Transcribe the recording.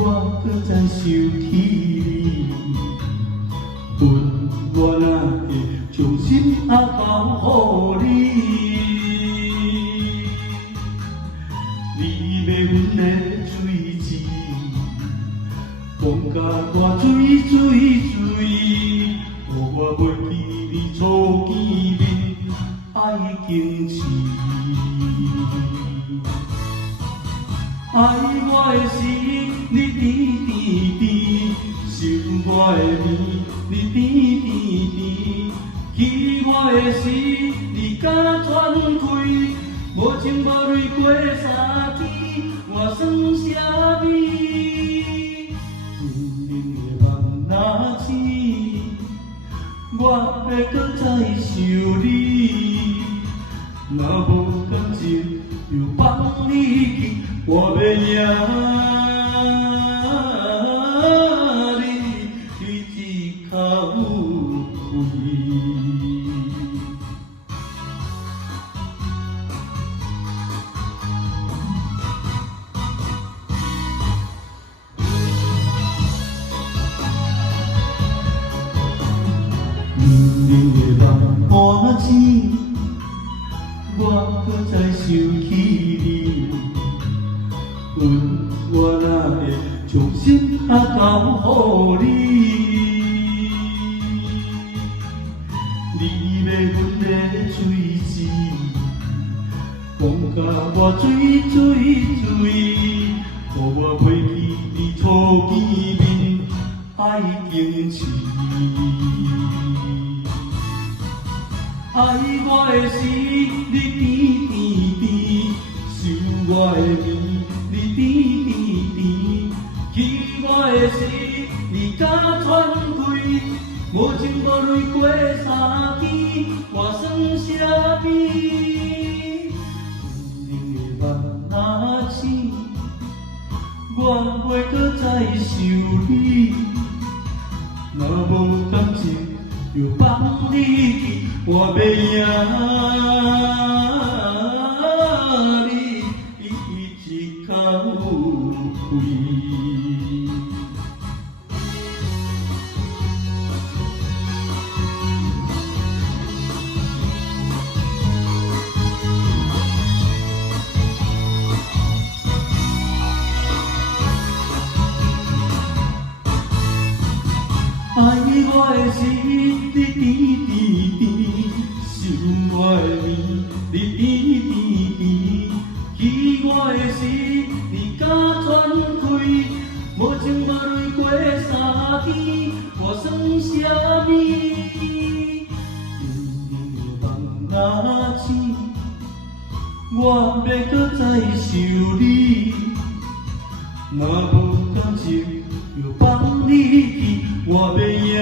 我搁再想起你，恨我哪会将心交予你？你要阮的嘴舌，讲甲我醉醉醉，予我袂记你初见面爱经痴。爱我的时，你甜甜甜；想我的暝，你甜甜甜；记我的时，你敢喘气？无情无泪过三天，我算啥物？冷冷的梦若醒，我要搁再想你。若无感情，就放你去。我要赢你一口气。冷冷的梦半醒，我搁再想起你。恨我哪会将心交予你？你要阮的嘴舌，讲甲我醉醉醉，予我袂记你初见面爱经痴。爱我的时，你甜甜甜；想我的暝，你甜甜甜；记我的时，你敢喘气？无情无泪过三天，我算啥物？冷冷的梦若醒，我袂搁再想你。若无感情，就放你去。我要赢你一口气。爱我的时，你甜甜甜；想我的暝，你甜甜甜；记我的时，你敢喘气？无情无泪过三天，我算啥物？冷冷的梦若醒，我要搁再想你。若无感情，就放你去。我要赢